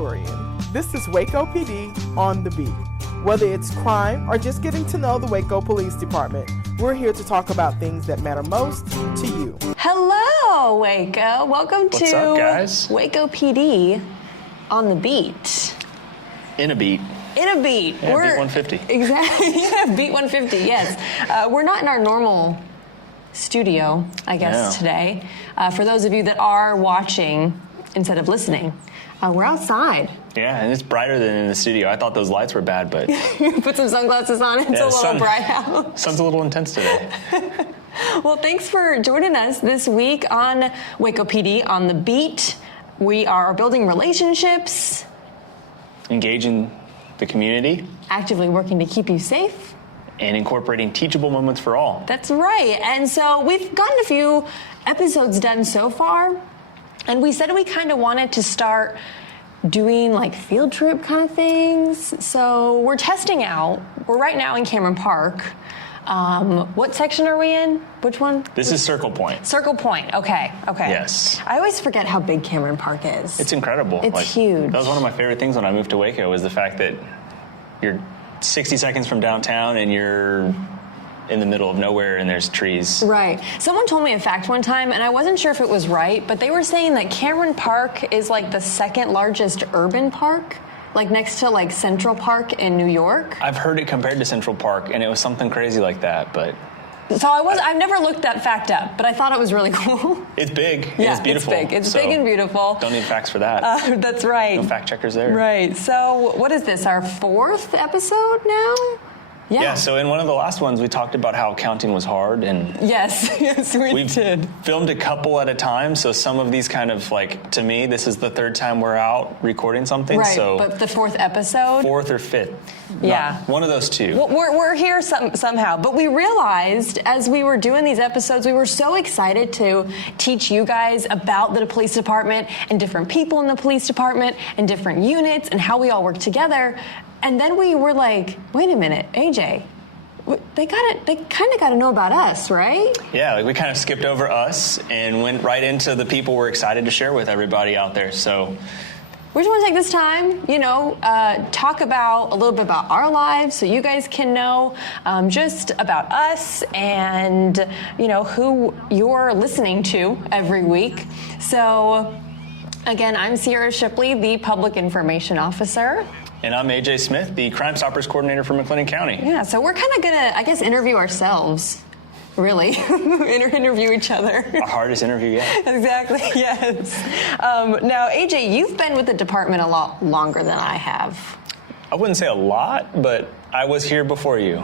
Wacatorian. This is Waco PD on the beat. Whether it's crime or just getting to know the Waco Police Department, we're here to talk about things that matter most to you. Hello, Waco. Welcome What's to up, guys? Waco PD on the beat. In a beat. In a beat. Yeah, beat 150. Exactly. Yeah, beat 150, yes. We're not in our normal studio, I guess, today. For those of you that are watching instead of listening, we're outside. Yeah, and it's brighter than in the studio. I thought those lights were bad, but... Put some sunglasses on. It's a little bright out. Sun's a little intense today. Well, thanks for joining us this week on Waco PD on the beat. We are building relationships. Engaging the community. Actively working to keep you safe. And incorporating teachable moments for all. That's right. And so we've gotten a few episodes done so far. And we said we kind of wanted to start doing like field trip kind of things. So we're testing out. We're right now in Cameron Park. What section are we in? Which one? This is Circle Point. Circle Point. Okay. Yes. I always forget how big Cameron Park is. It's incredible. It's huge. That was one of my favorite things when I moved to Waco, was the fact that you're 60 seconds from downtown and you're in the middle of nowhere and there's trees. Right. Someone told me a fact one time, and I wasn't sure if it was right, but they were saying that Cameron Park is like the second largest urban park, like next to like Central Park in New York. I've heard it compared to Central Park, and it was something crazy like that, but... So I've never looked that fact up, but I thought it was really cool. It's big. Yeah, it's beautiful. It's big. It's big and beautiful. Don't need facts for that. That's right. No fact checkers there. Right. So what is this, our fourth episode now? Yeah, so in one of the last ones, we talked about how counting was hard, and yes, we did. Filmed a couple at a time, so some of these kind of, like, to me, this is the third time we're out recording something. Right, so but the fourth episode? Fourth or fifth. Yeah. One of those two. Well, we're here somehow, but we realized as we were doing these episodes, we were so excited to teach you guys about the police department and different people in the police department and different units and how we all work together. And then we were like, wait a minute, AJ, they kind of got to know about us, right? Yeah, like we kind of skipped over us and went right into the people we're excited to share with everybody out there. So we just want to take this time, talk about a little bit about our lives so you guys can know just about us and, who you're listening to every week. So, again, I'm Cierra Shipley, the Public Information Officer. And I'm A.J. Smith, the Crime Stoppers Coordinator for McLennan County. Yeah, so we're kind of going to, I guess, interview ourselves, really. Interview each other. Our hardest interview yet. Exactly, yes. Now, A.J., you've been with the department a lot longer than I have. I wouldn't say a lot, but I was here before you.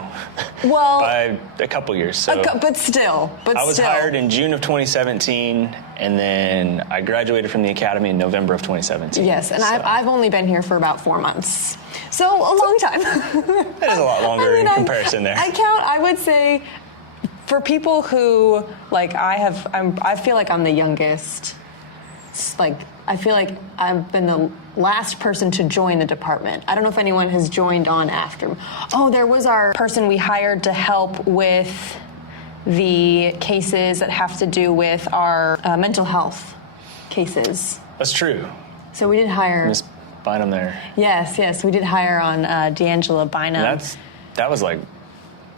Well, by a couple years. So but still. I was hired in June of 2017, and then I graduated from the academy in November of 2017. Yes, and so. I've only been here for about 4 months. So a long time. That is a lot longer in comparison there. I would say, for people who, like, I feel like I'm the youngest. Like, I feel like I've been the last person to join the department. I don't know if anyone has joined on after. Oh, there was our person we hired to help with the cases that have to do with our mental health cases. That's true. So we did hire... Miss Bynum there. Yes, we did hire on D'Angela Bynum. That was like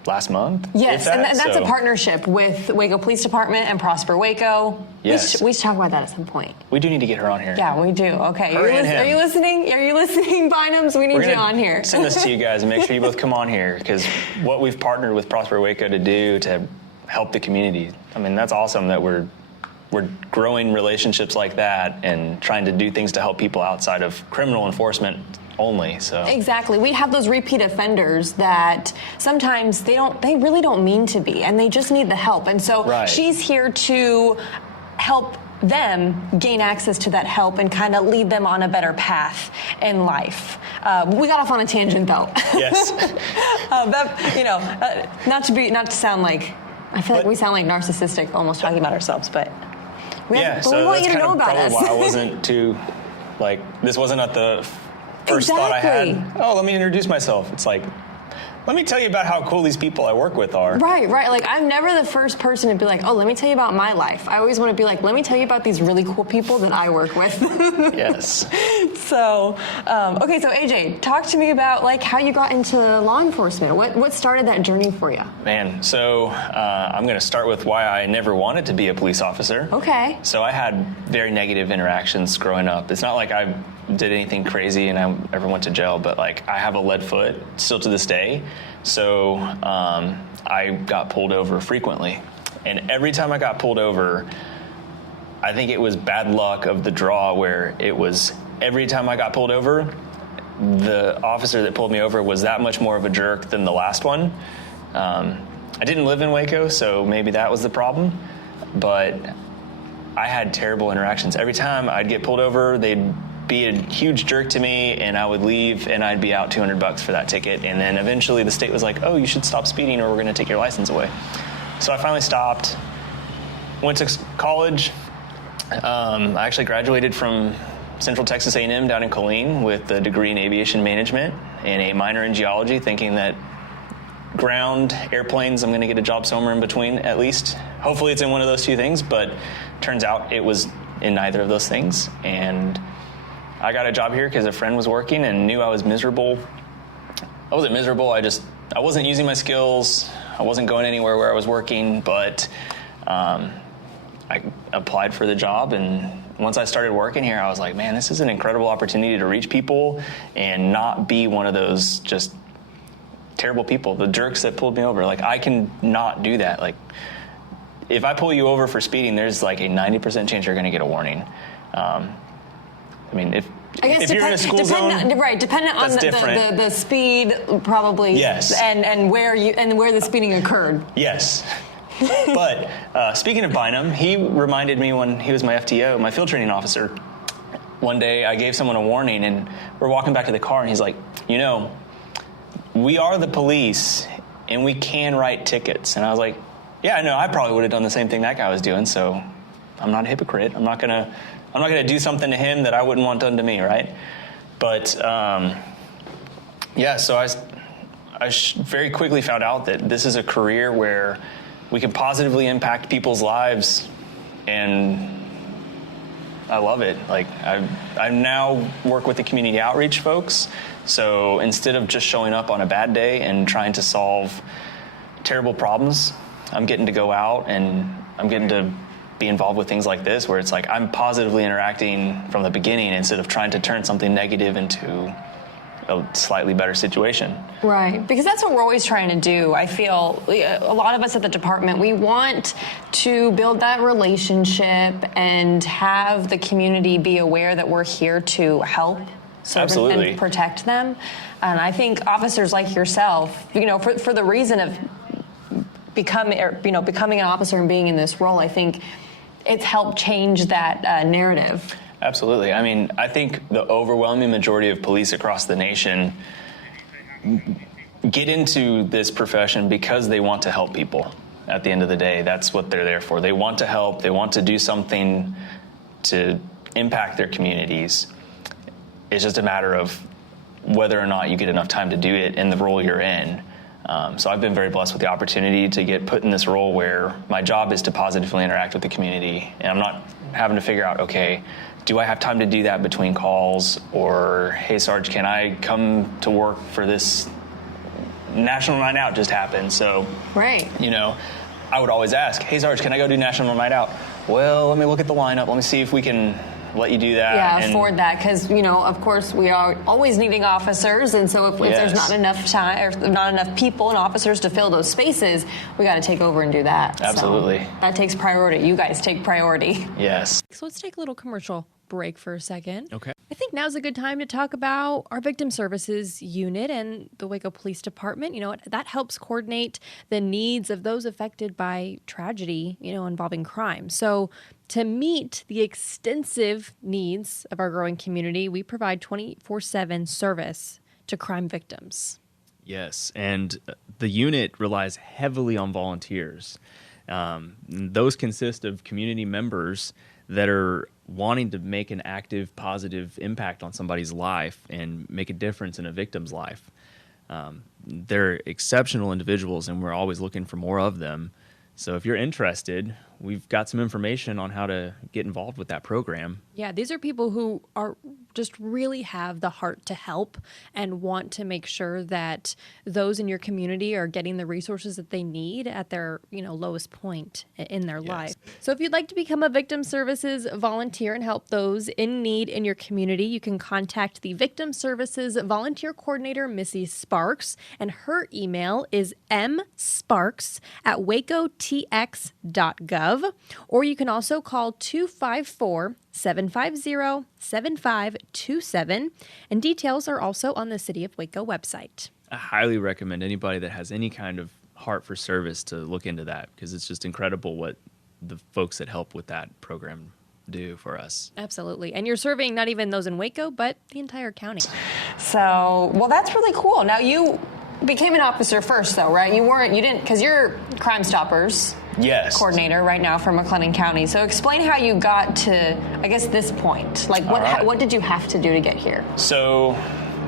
last month? Yes, and that's a partnership with Waco Police Department and Prosper Waco. Yes. We should talk about that at some point. We do need to get her on here. Yeah, we do. Okay. Are you listening? Are you listening, Bynums? We need you on here. Send this to you guys and make sure you both come on here, because what we've partnered with Prosper Waco to do to help the community, I mean, that's awesome that we're growing relationships like that and trying to do things to help people outside of criminal enforcement only. So exactly, we have those repeat offenders that sometimes they really don't mean to be, and they just need the help. And so she's here to help them gain access to that help and kind of lead them on a better path in life. We got off on a tangent, though. Yes. Not to sound like, I feel like we sound like narcissistic, almost talking about ourselves, but we want you to know about us. Why I wasn't too, this wasn't at the first thought I had. Oh, let me introduce myself. It's like, let me tell you about how cool these people I work with are. Right. Like, I'm never the first person to be like, oh, let me tell you about my life. I always want to be like, let me tell you about these really cool people that I work with. Yes. So, okay, so AJ, talk to me about like how you got into law enforcement. What started that journey for you? Man, so I'm going to start with why I never wanted to be a police officer. Okay. So I had very negative interactions growing up. It's not like I did anything crazy and I ever went to jail, but like I have a lead foot still to this day. So I got pulled over frequently. And every time I got pulled over, I think it was bad luck of the draw where it was every time I got pulled over, the officer that pulled me over was that much more of a jerk than the last one. I didn't live in Waco, so maybe that was the problem. But I had terrible interactions. Every time I'd get pulled over, they'd be a huge jerk to me, and I would leave, and I'd be out $200 for that ticket. And then eventually the state was like, oh, you should stop speeding or we're going to take your license away. So I finally stopped, went to college. I actually graduated from Central Texas A&M down in Colleen with a degree in aviation management and a minor in geology, thinking that ground, airplanes, I'm going to get a job somewhere in between at least. Hopefully it's in one of those two things, but turns out it was in neither of those things. And I got a job here because a friend was working and knew I was miserable. I wasn't miserable, I wasn't using my skills. I wasn't going anywhere where I was working, but I applied for the job, and once I started working here, I was like, man, this is an incredible opportunity to reach people and not be one of those just terrible people, the jerks that pulled me over. Like, I can not do that. Like, if I pull you over for speeding, there's like a 90% chance you're going to get a warning. I mean, if you're in a school zone, right? Dependent on the speed, probably. Yes. And where the speeding occurred. Yes. But speaking of Bynum, he reminded me when he was my FTO, my field training officer. One day I gave someone a warning, and we're walking back to the car, and he's like, you know, we are the police, and we can write tickets. And I was like, yeah, I know, I probably would have done the same thing that guy was doing, so I'm not a hypocrite. I'm not gonna do something to him that I wouldn't want done to me, right? But yeah, so I very quickly found out that this is a career where we can positively impact people's lives, and I love it. Like, I now work with the community outreach folks, so instead of just showing up on a bad day and trying to solve terrible problems, I'm getting to go out and I'm getting to be involved with things like this, where it's like I'm positively interacting from the beginning instead of trying to turn something negative into a slightly better situation. Right, because that's what we're always trying to do. I feel a lot of us at the department, we want to build that relationship and have the community be aware that we're here to help serve and protect them. And I think officers like yourself, you know, for the reason of becoming an officer and being in this role, I think it's helped change that narrative. Absolutely. I mean, I think the overwhelming majority of police across the nation get into this profession because they want to help people. At the end of the day, that's what they're there for. They want to help. They want to do something to impact their communities. It's just a matter of whether or not you get enough time to do it in the role you're in. So I've been very blessed with the opportunity to get put in this role where my job is to positively interact with the community, and I'm not having to figure out, okay, do I have time to do that between calls? Or, hey, Sarge, can I come to work for this National Night Out just happened? So, right. You know, I would always ask, hey, Sarge, can I go do National Night Out? Well, let me look at the lineup. Let me see if we can let you do that. Yeah, afford that, because, you know, of course, we are always needing officers, and so if there's not enough time or not enough people and officers to fill those spaces, we got to take over and do that. Absolutely. So that takes priority. You guys take priority. Yes. So let's take a little commercial break for a second. Okay. I think now's a good time to talk about our victim services unit and the Waco Police Department. You know, that helps coordinate the needs of those affected by tragedy, you know, involving crime. So to meet the extensive needs of our growing community, we provide 24/7 service to crime victims. Yes, and the unit relies heavily on volunteers. Those consist of community members that are wanting to make an active, positive impact on somebody's life and make a difference in a victim's life. They're exceptional individuals, and we're always looking for more of them. So if you're interested, we've got some information on how to get involved with that program. Yeah, these are people who are just really have the heart to help and want to make sure that those in your community are getting the resources that they need at their, lowest point in their life. So if you'd like to become a victim services volunteer and help those in need in your community, you can contact the Victim Services Volunteer Coordinator, Missy Sparks, and her email is msparks@wacotx.gov, or you can also call 254-750-7527, and details are also on the City of Waco website. I highly recommend anybody that has any kind of heart for service to look into that, because it's just incredible what the folks that help with that program do for us. Absolutely. And you're serving not even those in Waco, but the entire county. So, well, that's really cool. Now, you became an officer first, though, right? You didn't, because you're Crime Stoppers. Yes. Coordinator right now for McLennan County. So explain how you got to, I guess, this point. Like, what did you have to do to get here? So,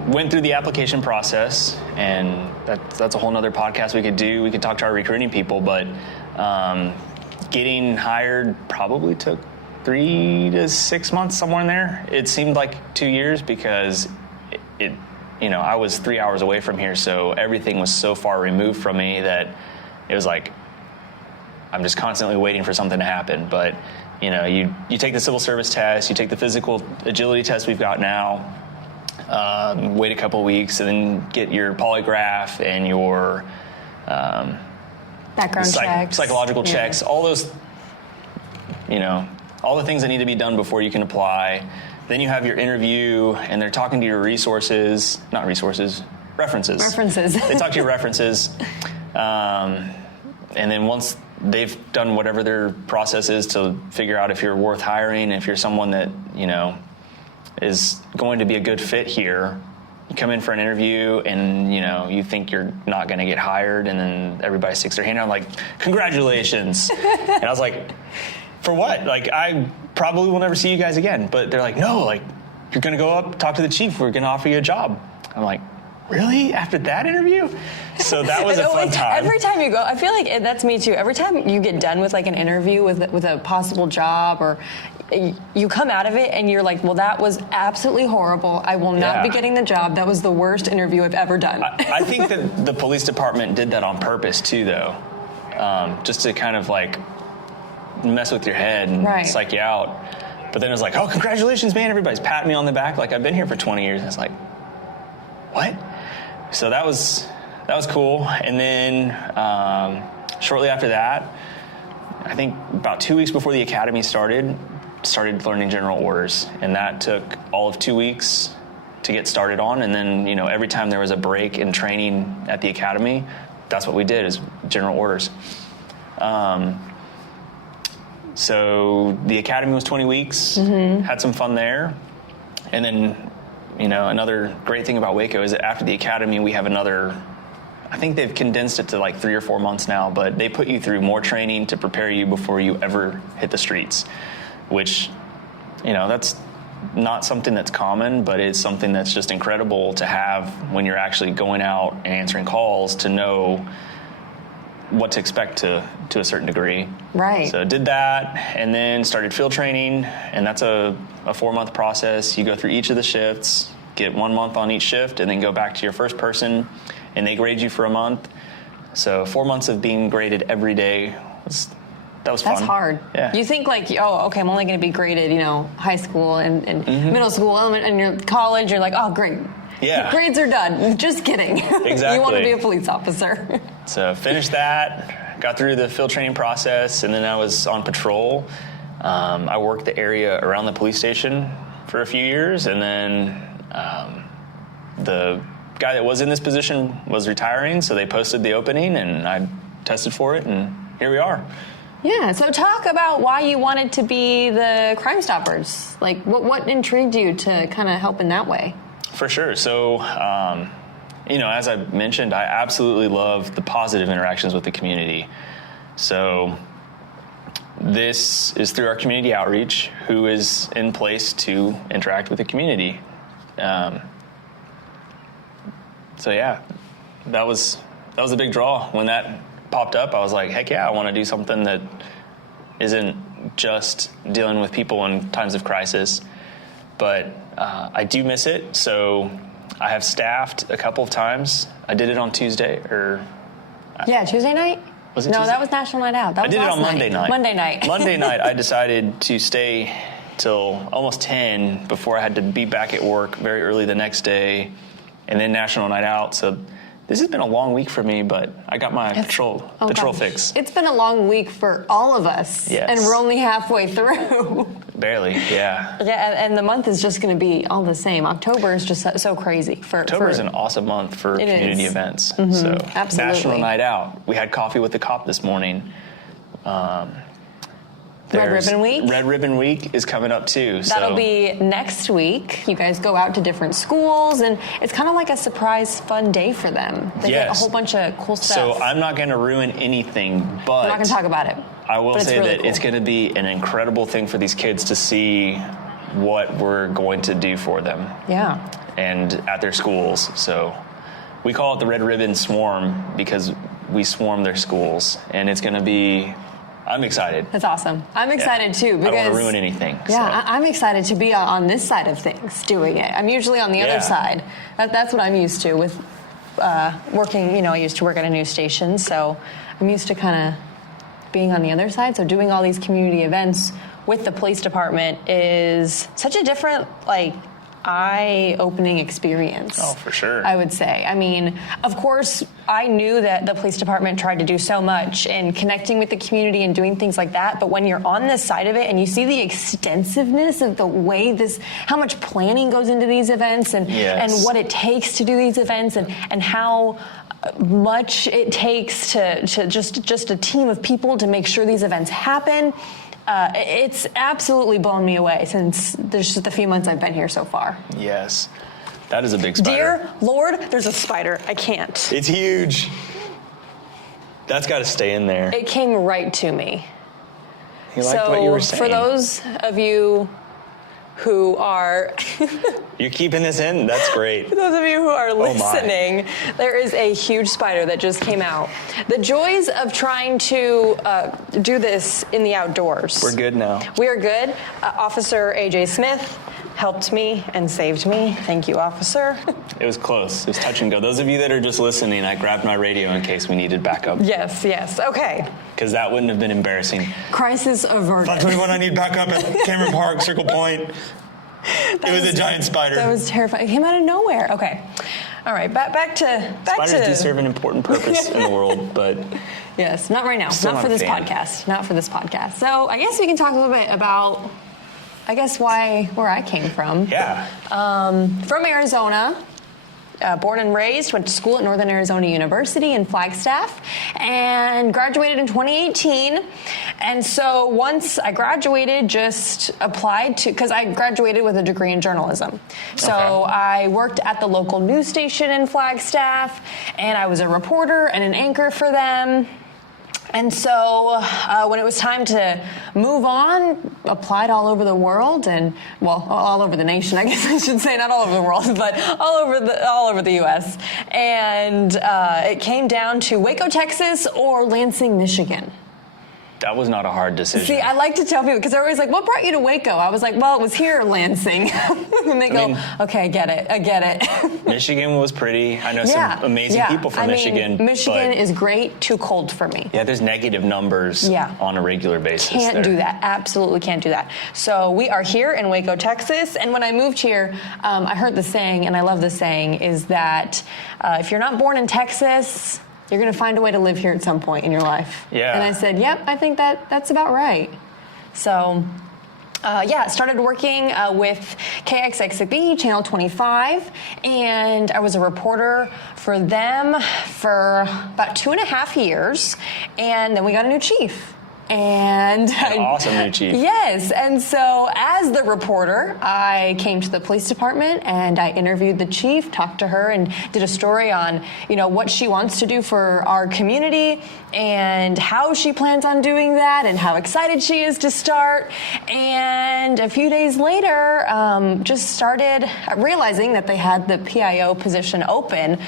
went through the application process, and that's a whole nother podcast we could do. We could talk to our recruiting people, but getting hired probably took 3 to 6 months, somewhere in there. It seemed like 2 years because I was 3 hours away from here, so everything was so far removed from me that it was like I'm just constantly waiting for something to happen. But you take the civil service test, you take the physical agility test we've got now, wait a couple weeks, and then get your polygraph and your background checks, psychological checks, all those, all the things that need to be done before you can apply. Then you have your interview, and they're talking to your references. They talk to your references. And then once they've done whatever their process is to figure out if you're worth hiring, if you're someone that, is going to be a good fit here, you come in for an interview and, you think you're not going to get hired, and then everybody sticks their hand out like, congratulations. And I was like, for what? Like, I probably will never see you guys again. But they're like, no, like, you're going to go up, talk to the chief. We're going to offer you a job. I'm like, really? After that interview? So that was a fun time. Every time you go, I feel like that's me too. Every time you get done with like an interview with a possible job, or you come out of it and you're like, well, that was absolutely horrible. I will not be getting the job. That was the worst interview I've ever done. I think that the police department did that on purpose too, though, just to kind of like mess with your head and psych you out. But then it was like, oh, congratulations, man. Everybody's patting me on the back like I've been here for 20 years. And it's like, what? So that was cool. And then shortly after that, I think about 2 weeks before the academy started learning general orders. And that took all of 2 weeks to get started on. And then, every time there was a break in training at the academy, that's what we did, is general orders. So the academy was 20 weeks, had some fun there. And then, another great thing about Waco is that after the academy, we have another, I think they've condensed it to like 3 or 4 months now, but they put you through more training to prepare you before you ever hit the streets, which, that's not something that's common, but it's something that's just incredible to have when you're actually going out and answering calls, to know what to expect to a certain degree. Right. So did that, and then started field training, and that's a 4-month process. You go through each of the shifts, get 1 month on each shift, and then go back to your first person, and they grade you for a month. So 4 months of being graded every day that was fun. That's hard. Yeah. You think like, oh, okay, I'm only going to be graded, high school and middle school, and your college, you're like, oh, great. Yeah. Grades are done. Just kidding. Exactly. You want to be a police officer. So finished that, got through the field training process, and then I was on patrol. I worked the area around the police station for a few years, and then the guy that was in this position was retiring, so they posted the opening, and I tested for it, and here we are. Yeah, so talk about why you wanted to be the Crime Stoppers. Like, what intrigued you to kind of help in that way? For sure. So, as I mentioned, I absolutely love the positive interactions with the community. So this is through our community outreach, who is in place to interact with the community. So yeah, that was a big draw. When that popped up, I was like, heck yeah, I want to do something that isn't just dealing with people in times of crisis. But I do miss it, so I have staffed a couple of times. I did it on Tuesday, or... Yeah, Tuesday night? Was it No, Tuesday? that was National Night Out. That I was did it last on Monday night. Monday night. Monday night, I decided to stay till almost 10 before I had to be back at work very early the next day, and then National Night Out. So this has been a long week for me, but I got my patrol fix. It's been a long week for all of us, Yes. and we're only halfway through. Barely, yeah. Yeah, and the month is just going to be all the same. October is just so crazy. October is an awesome month for community events. So Absolutely. National Night Out. We had coffee with the cop this morning. Red Ribbon Week? Red Ribbon Week is coming up too. That'll be next week. You guys go out to different schools, and it's kind of like a surprise fun day for them. They get a whole bunch of cool stuff. So I'm not going to ruin anything, but... I'm not going to talk about it. I will say really that cool. it's going to be an incredible thing for these kids to see what we're going to do for them. Yeah. And at their schools. So we call it the Red Ribbon Swarm because we swarm their schools. And it's going to be... I'm excited. That's awesome. I'm excited too because I don't want to ruin anything. Yeah, I'm excited to be on this side of things doing it. I'm usually on the other side. That's what I'm used to with working. I used to work at a news station, so I'm used to kind of being on the other side. So doing all these community events with the police department is such a different, eye-opening experience. Oh, for sure. I would say. I mean, of course, I knew that the police department tried to do so much in connecting with the community and doing things like that, but when you're on this side of it and you see the extensiveness of the way how much planning goes into these events and what it takes to do these events and how much it takes to just a team of people to make sure these events happen, it's absolutely blown me away since there's just a few months I've been here so far. Yes. That is a big spider. Dear Lord, there's a spider. I can't. It's huge. That's got to stay in there. It came right to me. You liked what you were saying. For those of you who are... You're keeping this in? That's great. For those of you who are listening, there is a huge spider that just came out. The joys of trying to do this in the outdoors. We're good now. We are good. Officer A.J. Smith helped me and saved me. Thank you, officer. It was close. It was touch and go. Those of you that are just listening, I grabbed my radio in case we needed backup. Yes. Okay. Because that wouldn't have been embarrassing. Crisis averted. 521, I need backup at Cameron Park, Circle Point. It was a giant spider. That was terrifying. It came out of nowhere. Okay. All right. Back to... Spiders do serve an important purpose in the world, but... Yes, not right now. Still Not for this podcast. Not for this podcast. So I guess we can talk a little bit about... where I came from. Yeah. From Arizona, born and raised, went to school at Northern Arizona University in Flagstaff, and graduated in 2018. And so once I graduated, just applied to, because I graduated with a degree in journalism. So I worked at the local news station in Flagstaff, and I was a reporter and an anchor for them. And so when it was time to move on, applied all over the world and, well, all over the nation, I guess I should say, not all over the world, but all over the U.S. And it came down to Waco, Texas or Lansing, Michigan. That was not a hard decision. See, I like to tell people, because they're always like, what brought you to Waco? I was like, well, it was here, Lansing. And they go, okay, I get it. Michigan was pretty. I know some amazing people from Michigan. Michigan is great, too cold for me. Yeah, there's negative numbers on a regular basis. Can't do that. Absolutely can't do that. So we are here in Waco, Texas. And when I moved here, I heard the saying, and I love the saying, is that if you're not born in Texas, you're going to find a way to live here at some point in your life. Yeah. And I said, yep, I think that's about right. So, started working with KXXB, Channel 25, and I was a reporter for them for about 2.5 years, and then we got a new chief. And an awesome new chief. Yes, and so as the reporter, I came to the police department and I interviewed the chief, talked to her, and did a story on, what she wants to do for our community and how she plans on doing that and how excited she is to start. And a few days later, just started realizing that they had the PIO position open.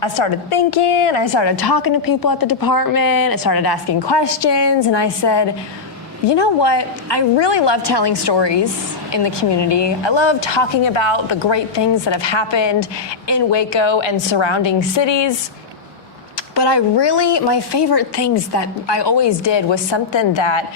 I started thinking, I started talking to people at the department, I started asking questions, and I said, you know what? I really love telling stories in the community. I love talking about the great things that have happened in Waco and surrounding cities. But my favorite things that I always did was something that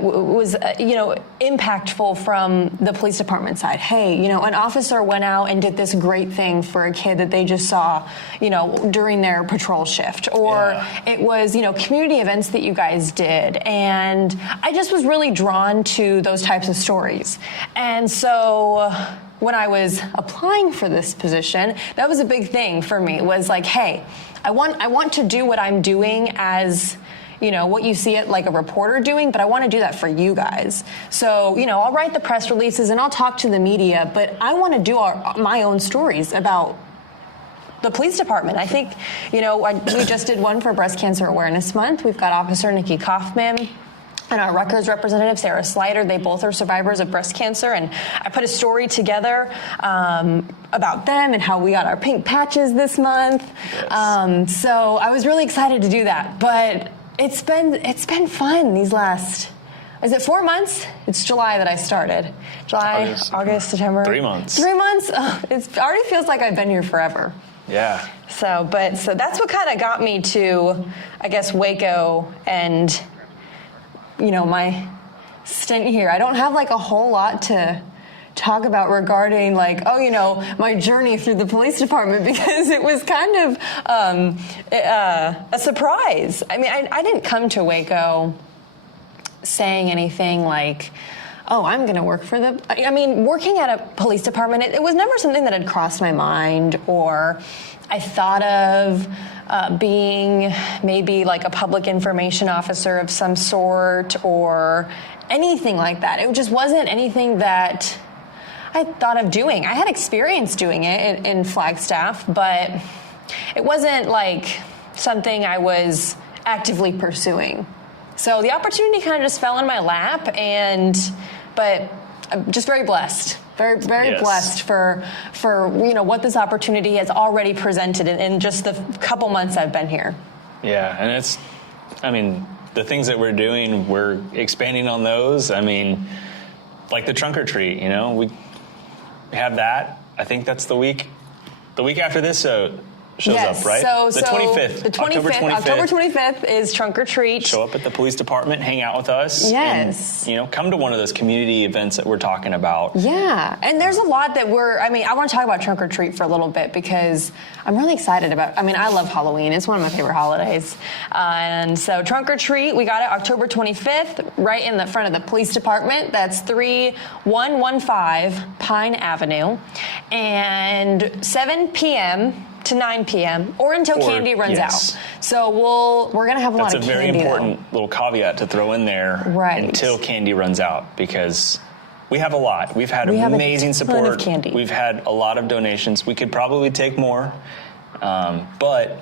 was impactful from the police department side. Hey, an officer went out and did this great thing for a kid that they just saw, during their patrol shift. Or it was, community events that you guys did. And I just was really drawn to those types of stories. And so when I was applying for this position, that was a big thing for me. It was like, hey, I want to do what I'm doing as, what you see it like a reporter doing, but I want to do that for you guys. So, I'll write the press releases and I'll talk to the media, but I want to do my own stories about the police department. I think, we just did one for Breast Cancer Awareness Month. We've got Officer Nikki Kaufman and our Rutgers representative, Sarah Slider. They both are survivors of breast cancer. And I put a story together about them and how we got our pink patches this month. Yes. So I was really excited to do that. But it's been fun these last, is it 4 months? It's July that I started. July, August, September. 3 months. 3 months? Oh, it already feels like I've been here forever. Yeah. So that's what kind of got me to, I guess, Waco and my stint here. I don't have like a whole lot to talk about regarding my journey through the police department, because it was kind of a surprise. I mean, I didn't come to Waco saying anything like, oh, I'm going to work for working at a police department, it was never something that had crossed my mind, or I thought of being maybe like a public information officer of some sort or anything like that. It just wasn't anything that I thought of doing. I had experience doing it in Flagstaff, but it wasn't like something I was actively pursuing. So the opportunity kind of just fell in my lap, but I'm just very blessed. Very, very Yes. blessed for what this opportunity has already presented in just the couple months I've been here. Yeah, and the things that we're doing, we're expanding on those. Like the trunk or treat, we have that. I think that's the week after this shows up, right? So the 25th. The 25th. October 25th is trunk or treat. Show up at the police department, hang out with us. Yes. And, come to one of those community events that we're talking about. Yeah. And there's a lot that I want to talk about trunk or treat for a little bit, because I'm really excited about, I love Halloween. It's one of my favorite holidays. And so trunk or treat, we got it October 25th, right in the front of the police department. That's 3115 Pine Avenue. And 7 p.m. to 9 p.m. or until candy runs out. So we're going to have a lot of candy. That's a very important little caveat to throw in there. Right. Until candy runs out, because we have a lot. We've had amazing support. Of candy. We've had a lot of donations. We could probably take more, but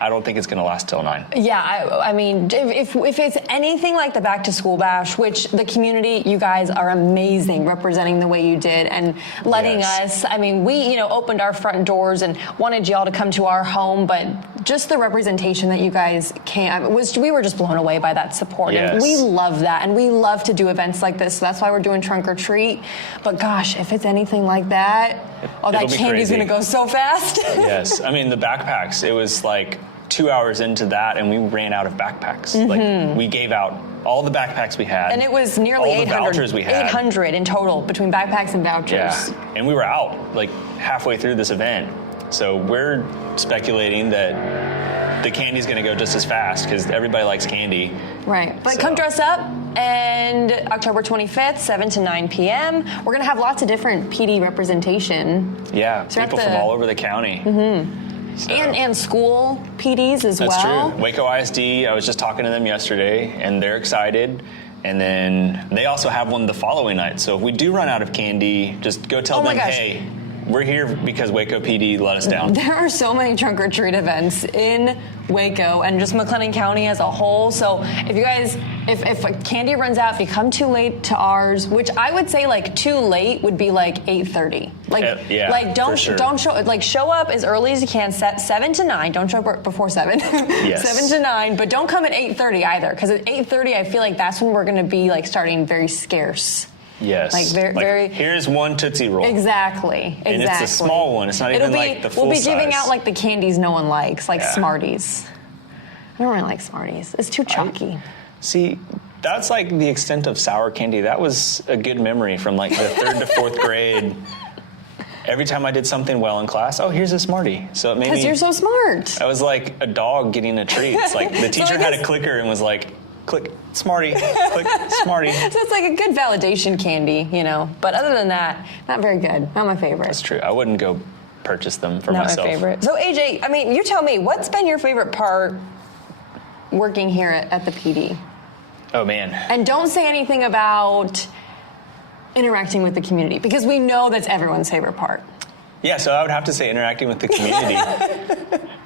I don't think it's going to last till 9. Yeah, if it's anything like the Back to School Bash, which the community, you guys are amazing representing the way you did and letting us. We opened our front doors and wanted y'all to come to our home, but just the representation that you guys came, we were just blown away by that support. Yes. And we love that, and we love to do events like this. So that's why we're doing Trunk or Treat. But gosh, if it's anything like that, that candy's going to go so fast. Yes, the backpacks. It was like 2 hours into that, and we ran out of backpacks. Mm-hmm. Like, we gave out all the backpacks we had. And it was nearly all 800, the vouchers we had. 800 in total between backpacks and vouchers. Yeah, and we were out like halfway through this event. So we're speculating that the candy's going to go just as fast, because everybody likes candy. Right. But come dress up, and October 25th, 7 to 9 p.m., we're going to have lots of different PD representation. Yeah, people from all over the county. Mm-hmm. So. And school PDs as well. That's true. Waco ISD, I was just talking to them yesterday, and they're excited. And then they also have one the following night. So if we do run out of candy, just go tell them, hey, we're here because Waco PD let us down. There are so many trunk or treat events in Waco and just McLennan County as a whole. So if you guys, if candy runs out, if you come too late to ours, which I would say like too late would be like 8:30. Like show up as early as you can. 7 to 9. Don't show up before 7. Yes. 7 to 9, but don't come at 8:30 either, because at 8:30 I feel like that's when we're going to be like starting very scarce. Yes. Like very. Here's one Tootsie Roll. Exactly. And it's a small one. It's not even like the full size. We'll be giving out like the candies no one likes, like Smarties. I don't really like Smarties. It's too chalky. See, that's like the extent of sour candy. That was a good memory from like the 3rd to 4th grade. Every time I did something well in class, oh, here's a Smartie. So it made me. Because you're so smart. I was like a dog getting a treat. It's like the teacher had a clicker and was like, click, Smartie, click, Smartie. So it's like a good validation candy, you know. But other than that, not very good. Not my favorite. That's true. I wouldn't go purchase them for not myself. Not my favorite. So AJ, I mean, you tell me, what's been your favorite part working here at the PD? Oh, man. And don't say anything about interacting with the community, because we know that's everyone's favorite part. Yeah, so I would have to say interacting with the community.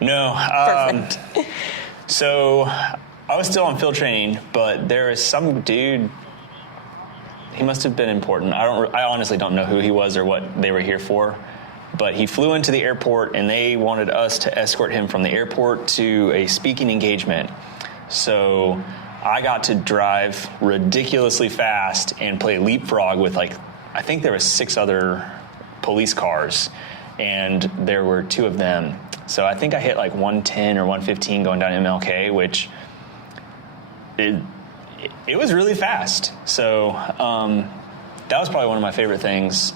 No. Perfect. So I was still on field training, but there is some dude. He must have been important. I honestly don't know who he was or what they were here for. But he flew into the airport, and they wanted us to escort him from the airport to a speaking engagement. So I got to drive ridiculously fast and play leapfrog with I think there was 6 other police cars, and there were 2 of them. So I think I hit like 110 or 115 going down MLK, which it was really fast. So that was probably one of my favorite things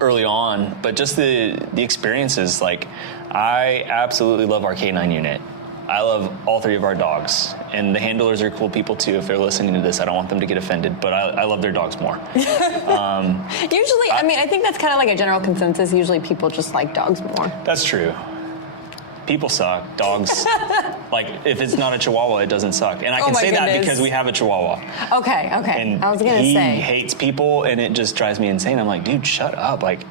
early on. But just the experiences, like I absolutely love our K9 unit. I love all 3 of our dogs, and the handlers are cool people too. If they're listening to this, I don't want them to get offended, but I love their dogs more. Usually, I think that's kind of like a general consensus. Usually people just like dogs more. That's true. People suck. Dogs, like if it's not a Chihuahua, it doesn't suck. And I can say that because we have a Chihuahua. Okay. And I was going to say. He hates people, and it just drives me insane. I'm like, dude, shut up. Like,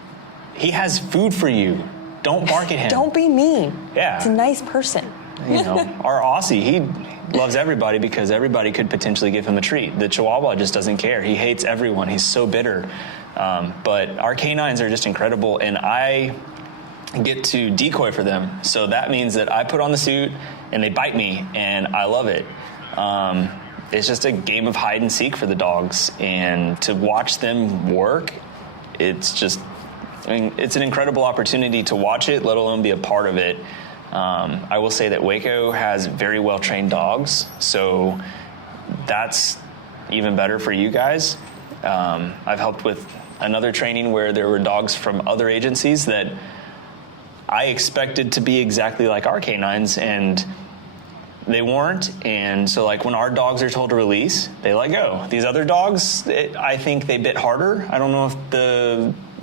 he has food for you. Don't bark at him. Don't be mean. Yeah. It's a nice person. You know, our Aussie, he loves everybody because everybody could potentially give him a treat. The Chihuahua just doesn't care. He hates everyone. He's so bitter. But our canines are just incredible, and I get to decoy for them. So that means that I put on the suit, and they bite me, and I love it. It's just a game of hide and seek for the dogs, and to watch them work, it's just, it's an incredible opportunity to watch it, let alone be a part of it. I will say that Waco has very well-trained dogs, so that's even better for you guys. I've helped with another training where there were dogs from other agencies that I expected to be exactly like our canines, and they weren't. And so like when our dogs are told to release, they let go. These other dogs, I think they bit harder. I don't know if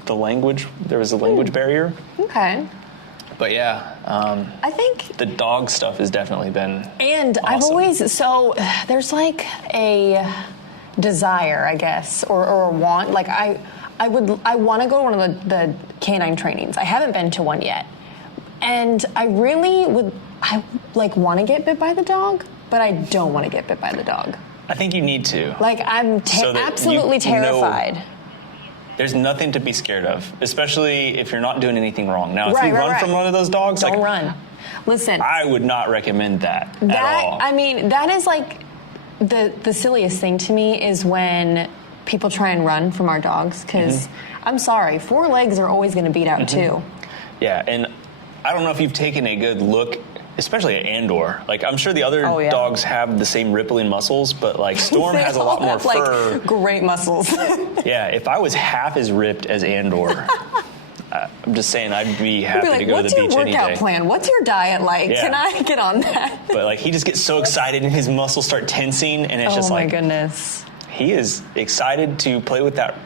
the language, there was a language barrier. Okay. But yeah, I think the dog stuff has definitely been and awesome. I've always, so there's like a desire, I guess, or a want. Like I want to go to one of the canine trainings. I haven't been to one yet. And I really want to get bit by the dog, but I don't want to get bit by the dog. I think you need to. Like I'm absolutely terrified. There's nothing to be scared of, especially if you're not doing anything wrong. Now, if you run from one of those dogs, don't run. Listen, I would not recommend that at all. I mean, that is like the silliest thing to me is when people try and run from our dogs, because I'm sorry, 4 legs are always going to beat out too. Yeah, and I don't know if you've taken a good look, especially at Andor. Like, I'm sure the other dogs have the same rippling muscles, but like Storm has a lot more fur. Like, great muscles. Yeah, if I was half as ripped as Andor, I'm just saying I'd be happy to go to the beach any day. What's your workout plan? What's your diet like? Yeah. Can I get on that? But like he just gets so excited and his muscles start tensing, and it's just like, oh my goodness. He is excited to play with that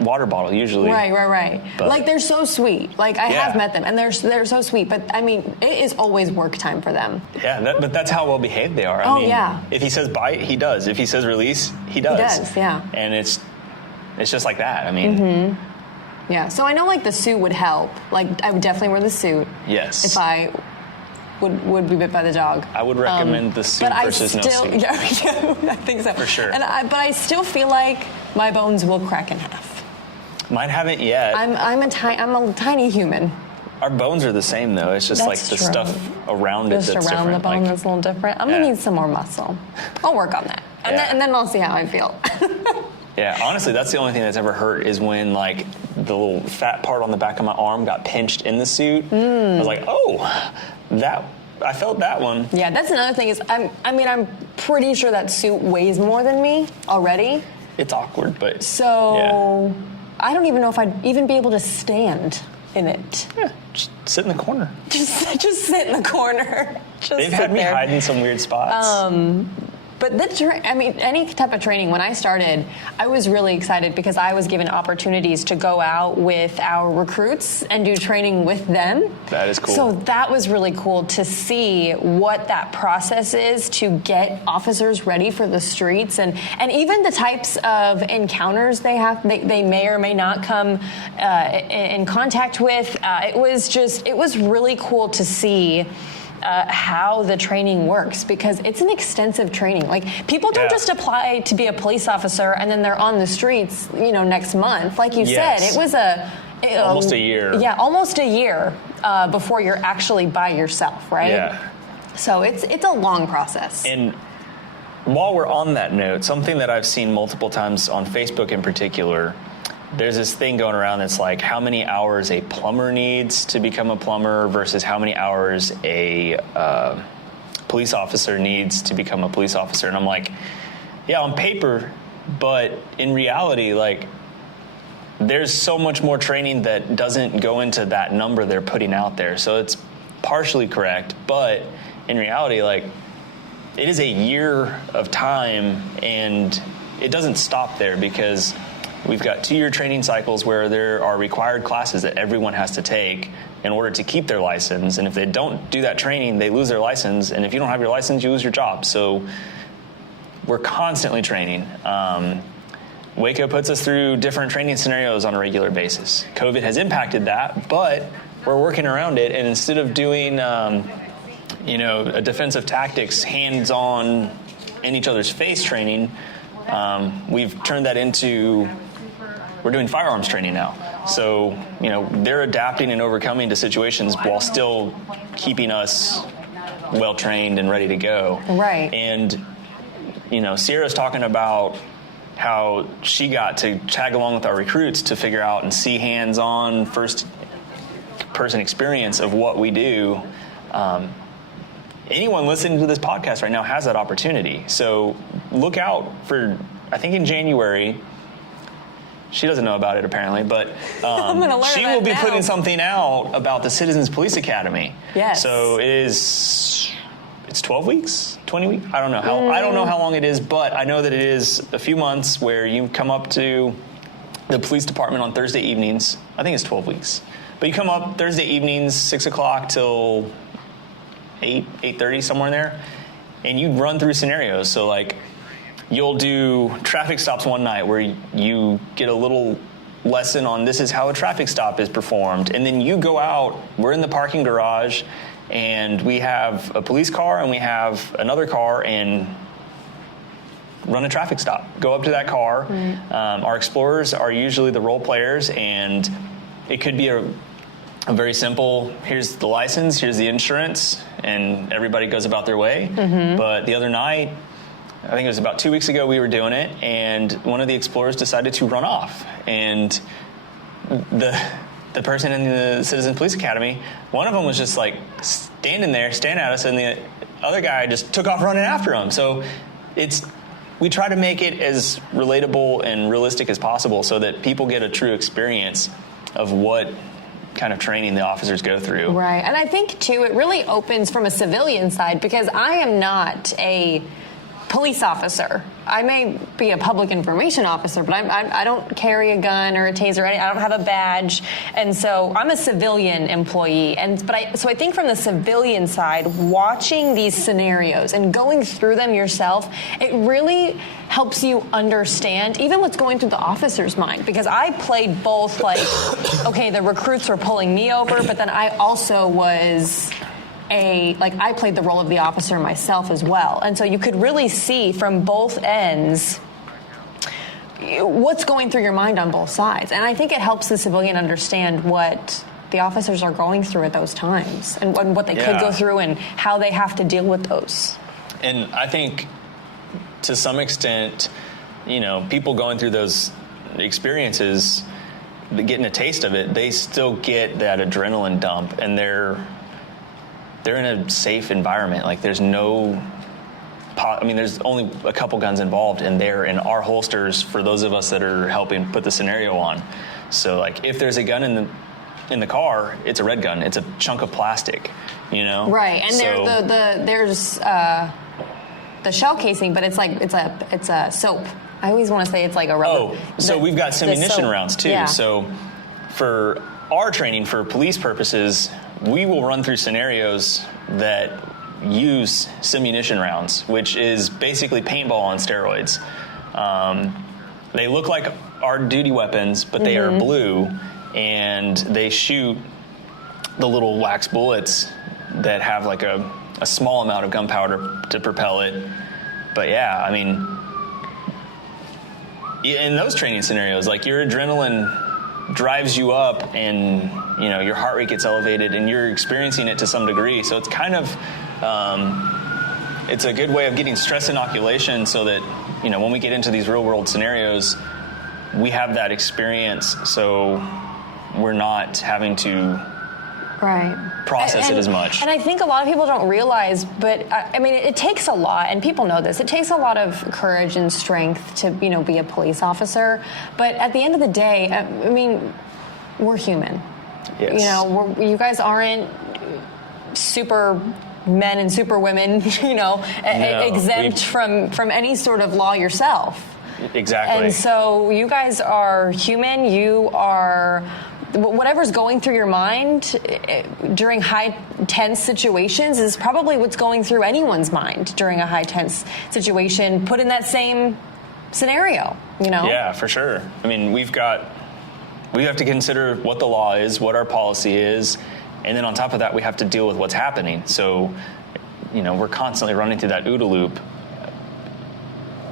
water bottle usually. Right. But, like they're so sweet. Like I have met them, and they're so sweet. But I mean, it is always work time for them. Yeah, but that's how well behaved they are. I mean, if he says bite, he does. If he says release, he does. He does, yeah. And it's just like that. I mean, Yeah. So I know like the suit would help. Like I would definitely wear the suit. Yes. If I would be bit by the dog. I would recommend the suit versus no suit. Yeah, I think so. For sure. But I still feel like my bones will crack in half. Mine haven't yet. I'm a tiny human. Our bones are the same though. It's just That's like the true. stuff around it Just that's around different. the bone Like, that's a little different. I'm gonna need some more muscle. I'll work on that, and then I'll see how I feel. yeah, honestly, that's the only thing that's ever hurt is when like the little fat part on the back of my arm got pinched in the suit. I was like, oh, I felt that one. Yeah, that's another thing is I'm pretty sure that suit weighs more than me already. It's awkward, but so I don't even know if I'd even be able to stand in it. Yeah, just sit in the corner. Just sit in the corner. They've had me hide in some weird spots. But any type of training, when I started, I was really excited because I was given opportunities to go out with our recruits and do training with them. That is cool. So that was really cool to see what that process is to get officers ready for the streets and even the types of encounters they may or may not come in contact with. It was really cool to see how the training works because it's an extensive training. Like people don't just apply to be a police officer and then they're on the streets, next month. Like you said, it was almost a year. Yeah, almost a year before you're actually by yourself, right? Yeah. So it's a long process. And while we're on that note, something that I've seen multiple times on Facebook in particular, there's this thing going around that's like how many hours a plumber needs to become a plumber versus how many hours a police officer needs to become a police officer. And I'm like, yeah, on paper, but in reality, like, there's so much more training that doesn't go into that number they're putting out there. So it's partially correct, but in reality, like, it is a year of time, and it doesn't stop there because we've got 2-year training cycles where there are required classes that everyone has to take in order to keep their license. And if they don't do that training, they lose their license. And if you don't have your license, you lose your job. So we're constantly training. Waco puts us through different training scenarios on a regular basis. COVID has impacted that, but we're working around it. And instead of doing, a defensive tactics, hands-on, in each other's face training, we've turned that into, we're doing firearms training now. So, they're adapting and overcoming to situations while still keeping us well-trained and ready to go. Right. And, Sierra's talking about how she got to tag along with our recruits to figure out and see hands-on first-person experience of what we do. Anyone listening to this podcast right now has that opportunity. So look out for, I think in January, she doesn't know about it apparently, but she will be putting something out about the Citizens Police Academy. Yes. So it's 12 weeks, 20 weeks. I don't know how long it is, but I know that it is a few months where you come up to the police department on Thursday evenings. I think it's 12 weeks, but you come up Thursday evenings, 6 o'clock till 8:30, somewhere in there, and you run through scenarios. So like, you'll do traffic stops one night where you get a little lesson on this is how a traffic stop is performed, and then you go out, we're in the parking garage, and we have a police car and we have another car, and run a traffic stop. Go up to that car. Our explorers are usually the role players, and it could be a very simple, here's the license, here's the insurance, and everybody goes about their way. But the other night, I think it was about 2 weeks ago, we were doing it, and one of the explorers decided to run off. And the person in the Citizen Police Academy, one of them was just like staring at us, and the other guy just took off running after him. So we try to make it as relatable and realistic as possible so that people get a true experience of what kind of training the officers go through. Right. And I think, too, it really opens from a civilian side because I am not a police officer. I may be a public information officer, but I don't carry a gun or a taser. I don't have a badge, and so I'm a civilian employee. So I think from the civilian side, watching these scenarios and going through them yourself, it really helps you understand even what's going through the officer's mind. Because I played both, like, okay, the recruits were pulling me over, but then I also was I played the role of the officer myself as well. And so you could really see from both ends what's going through your mind on both sides. And I think it helps the civilian understand what the officers are going through at those times and what they could go through and how they have to deal with those. And I think to some extent, people going through those experiences, getting a taste of it, they still get that adrenaline dump, and they're in a safe environment. Like, there's there's only a couple guns involved, and they're in our holsters for those of us that are helping put the scenario on. So, like, if there's a gun in the car, it's a red gun. It's a chunk of plastic, Right, and there's the shell casing, but it's a soap. I always want to say it's like a rubber. Oh, so we've got Simunition Rounds too. Yeah. So for our training, for police purposes, we will run through scenarios that use Simunition Rounds, which is basically paintball on steroids. They look like our duty weapons, but they are blue, and they shoot the little wax bullets that have like a small amount of gunpowder to propel it. But yeah, I mean, in those training scenarios, like, your adrenaline drives you up, and your heart rate gets elevated, and you're experiencing it to some degree. So it's kind of it's a good way of getting stress inoculation, so that when we get into these real world scenarios, we have that experience, so we're not having to process it as much. And I think a lot of people don't realize, but I mean, it takes a lot, and people know this. It takes a lot of courage and strength to be a police officer. But at the end of the day, I mean, we're human. Yes. You guys aren't super men and super women, exempt from any sort of law yourself. Exactly. And so you guys are human. You are. Whatever's going through your mind during high tense situations is probably what's going through anyone's mind during a high tense situation, put in that same scenario, Yeah, for sure. I mean, we have to consider what the law is, what our policy is, and then on top of that, we have to deal with what's happening. So, we're constantly running through that OODA loop.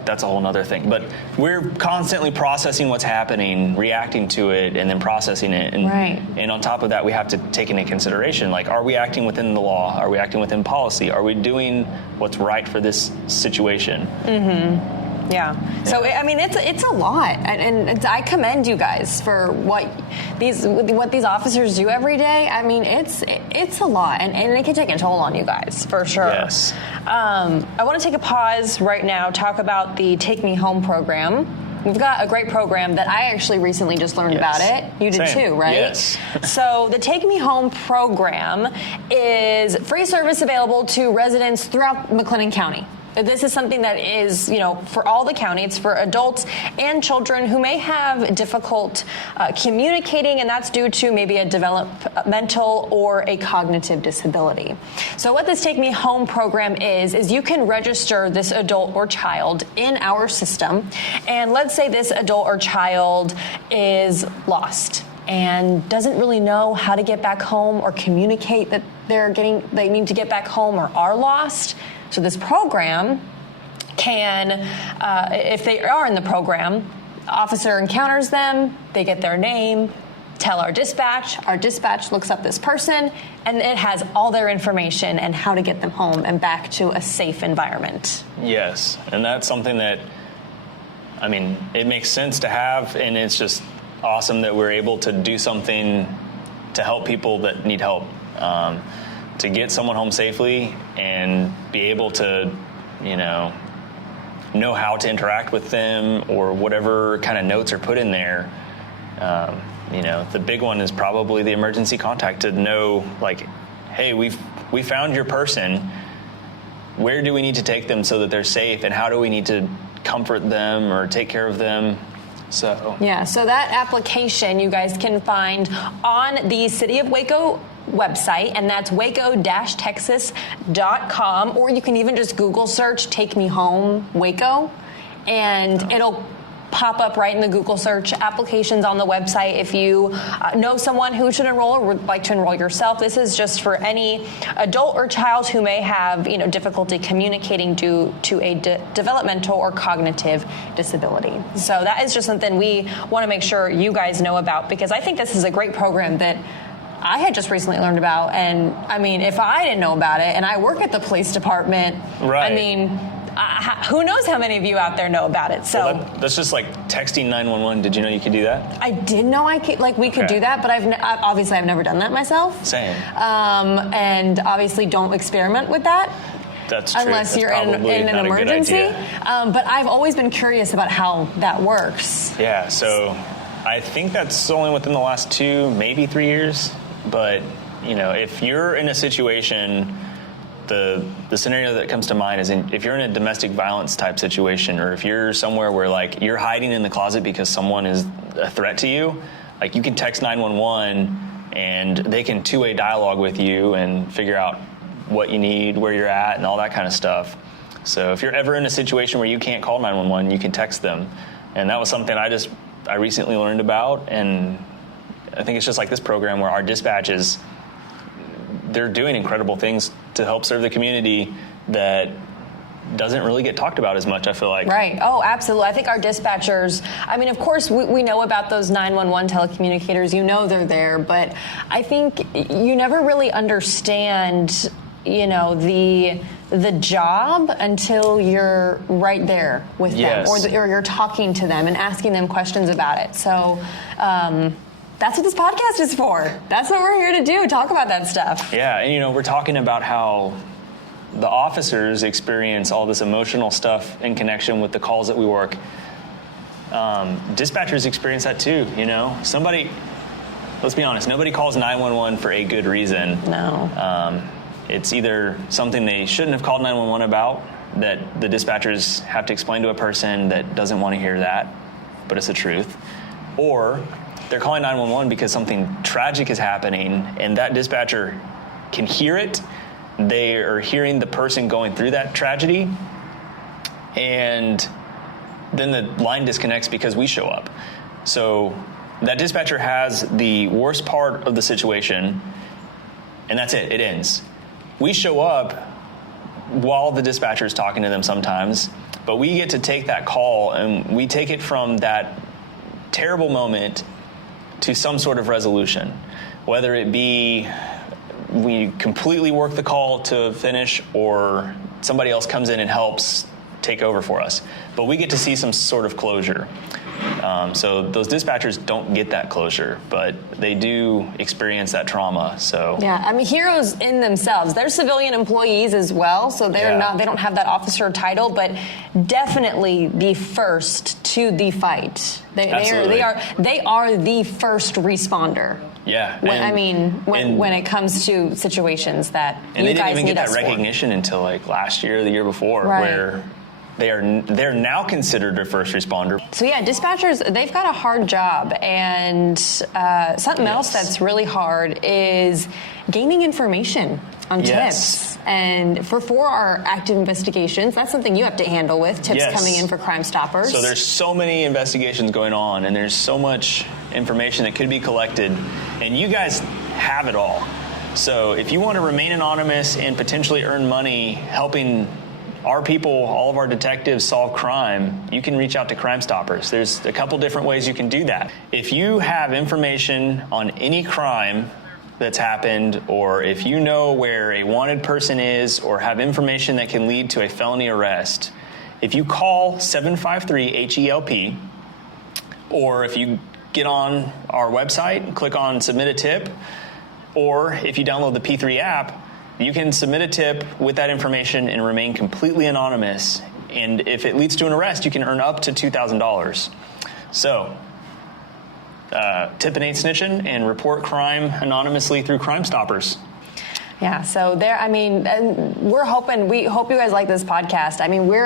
That's a whole nother thing. But we're constantly processing what's happening, reacting to it, and then processing it. And on top of that, we have to take into consideration, like, are we acting within the law? Are we acting within policy? Are we doing what's right for this situation? Mm-hmm. Yeah. So, I mean, it's a lot. And I commend you guys for what these officers do every day. I mean, it's a lot. And it can take a toll on you guys, for sure. Yes. I want to take a pause right now, talk about the Take Me Home program. We've got a great program that I actually recently just learned about it. You did too, right? Yes. So the Take Me Home program is free service available to residents throughout McLennan County. This is something that is, for all the county. It's for adults and children who may have difficult communicating, and that's due to maybe a developmental or a cognitive disability. So what this Take Me Home program is you can register this adult or child in our system, and let's say this adult or child is lost and doesn't really know how to get back home or communicate that they need to get back home or are lost. So this program can, if they are in the program, officer encounters them, they get their name, tell our dispatch looks up this person, and it has all their information and how to get them home and back to a safe environment. Yes, and that's something that, I mean, it makes sense to have, and it's just awesome that we're able to do something to help people that need help. To get someone home safely and be able to, know how to interact with them, or whatever kind of notes are put in there. The big one is probably the emergency contact, to know, like, hey, we found your person. where do we need to take them so that they're safe, and how do we need to comfort them or take care of them. So yeah, so that application you guys can find on the City of Waco website, and that's waco-texas.com, or you can even just Google search Take Me Home Waco, and it'll pop up right in the Google search. Applications on the website. If you know someone who should enroll or would like to enroll yourself, this is just for any adult or child who may have difficulty communicating due to a developmental or cognitive disability. So that is just something we want to make sure you guys know about, because I think this is a great program that I had just recently learned about. And I mean, if I didn't know about it, and I work at the police department, right. I mean, who knows how many of you out there know about it? So that's just like texting 911. Did you know you could do that? I did know we could do that, but I've never done that myself. Same. And obviously don't experiment with that. That's true. Unless you're in an emergency. But I've always been curious about how that works. Yeah. So I think that's only within the last 2, maybe 3 years. But if you're in a situation. The scenario that comes to mind is if you're in a domestic violence type situation, or if you're somewhere where like you're hiding in the closet because someone is a threat to you, like you can text 911 and they can two-way dialogue with you and figure out what you need, where you're at, and all that kind of stuff. So if you're ever in a situation where you can't call 911, you can text them. And that was something I recently learned about, and I think it's just like this program where our dispatches, they're doing incredible things to help serve the community that doesn't really get talked about as much, I feel like. Right. Oh, absolutely. I think our dispatchers, I mean, of course, we know about those 911 telecommunicators. They're there. But I think you never really understand, the job until you're right there with them, or you're talking to them and asking them questions about it. So that's what this podcast is for. That's what we're here to do, talk about that stuff. Yeah, and we're talking about how the officers experience all this emotional stuff in connection with the calls that we work. Dispatchers experience that too, let's be honest, nobody calls 911 for a good reason. No. It's either something they shouldn't have called 911 about, that the dispatchers have to explain to a person that doesn't want to hear that, but it's the truth, or they're calling 911 because something tragic is happening, and that dispatcher can hear it. They are hearing the person going through that tragedy, and then the line disconnects because we show up. So that dispatcher has the worst part of the situation, and that's it. It ends. We show up while the dispatcher is talking to them sometimes, but we get to take that call, and we take it from that terrible moment to some sort of resolution, whether it be we completely work the call to finish, or somebody else comes in and helps take over for us. But we get to see some sort of closure. So those dispatchers don't get that closure, but they do experience that trauma. So yeah, I mean, heroes in themselves. They're civilian employees as well, so they don't have that officer title, but definitely the first to the fight. They are the first responder. Yeah, when it comes to situations that and you they guys didn't even need get us that recognition until like last year or the year before, right. Where they're now considered a first responder. So yeah, dispatchers, they've got a hard job, and something else that's really hard is gaining information on tips. And for our active investigations, that's something you have to handle with, tips coming in for Crime Stoppers. So there's so many investigations going on, and there's so much information that could be collected, and you guys have it all. So if you want to remain anonymous and potentially earn money helping our people, all of our detectives, solve crime, you can reach out to Crime Stoppers. There's a couple different ways you can do that. If you have information on any crime that's happened, or if you know where a wanted person is, or have information that can lead to a felony arrest, if you call 753-HELP, or if you get on our website and click on Submit a Tip, or if you download the P3 app, you can submit a tip with that information and remain completely anonymous. And if it leads to an arrest, you can earn up to $2,000. So, tip and ain't snitching, and report crime anonymously through Crime Stoppers. Yeah, so and we hope you guys like this podcast. I mean, we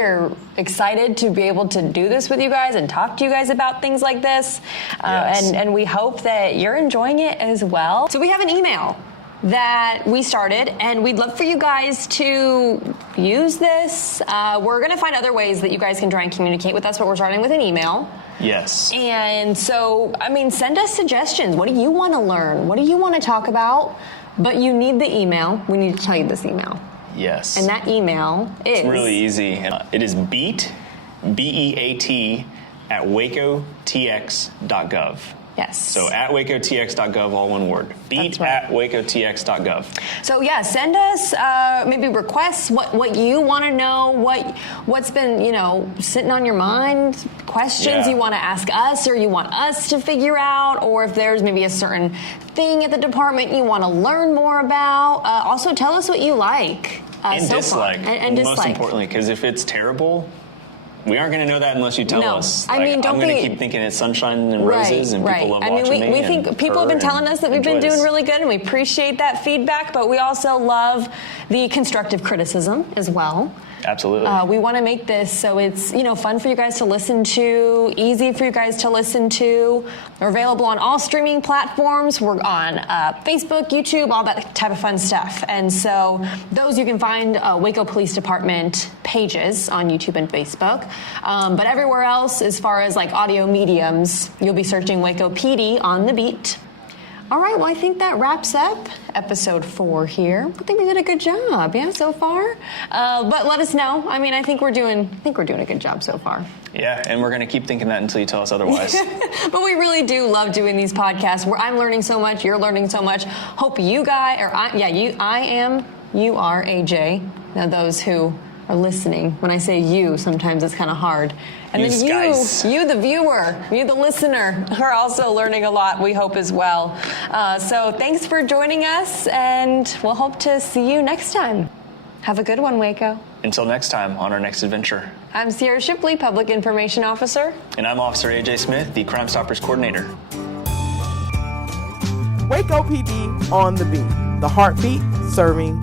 are excited to be able to do this with you guys and talk to you guys about things like this. Yes. And we hope that you're enjoying it as well. So we have an email that we started, and we'd love for you guys to use this. We're going to find other ways that you guys can try and communicate with us, but we're starting with an email. Yes. And so, send us suggestions. What do you want to learn? What do you want to talk about? But you need the email. We need to tell you this email. Yes. And that email is... It's really easy. It is beat, BEAT, at wacotx.gov. Yes. So at wacotx.gov, all one word. Beat That's right. at wacotx.gov. So yeah, send us maybe requests, what you want to know, what's been sitting on your mind, questions you want to ask us or you want us to figure out, or if there's maybe a certain thing at the department you want to learn more about. Also, tell us what you like And so dislike. far. And dislike. Most importantly, because if it's terrible, we aren't going to know that unless you tell us. I mean, don't I'm going to keep thinking it's sunshine and roses, and people love watching me. We think people have been telling us that we've been doing really good, and we appreciate that feedback. But we also love the constructive criticism as well. Absolutely. We want to make this so it's fun for you guys to listen to, easy for you guys to listen to. We're available on all streaming platforms. We're on Facebook, YouTube, all that type of fun stuff. And so those you can find Waco Police Department pages on YouTube and Facebook. But everywhere else, as far as like audio mediums, you'll be searching Waco PD on the beat. All right, well, I think that wraps up episode 4 here. I think we did a good job, so far. But let us know. I think we're doing a good job so far. Yeah, and we're going to keep thinking that until you tell us otherwise. But we really do love doing these podcasts where I'm learning so much, you're learning so much. Hope you guys, you are AJ. Now those who are listening, when I say you, sometimes it's kind of hard. And then you, the viewer, you, the listener, are also learning a lot, we hope, as well. So thanks for joining us, and we'll hope to see you next time. Have a good one, Waco. Until next time on our next adventure. I'm Cierra Shipley, Public Information Officer. And I'm Officer A.J. Smith, the Crime Stoppers Coordinator. Waco PD on the beat. The heartbeat serving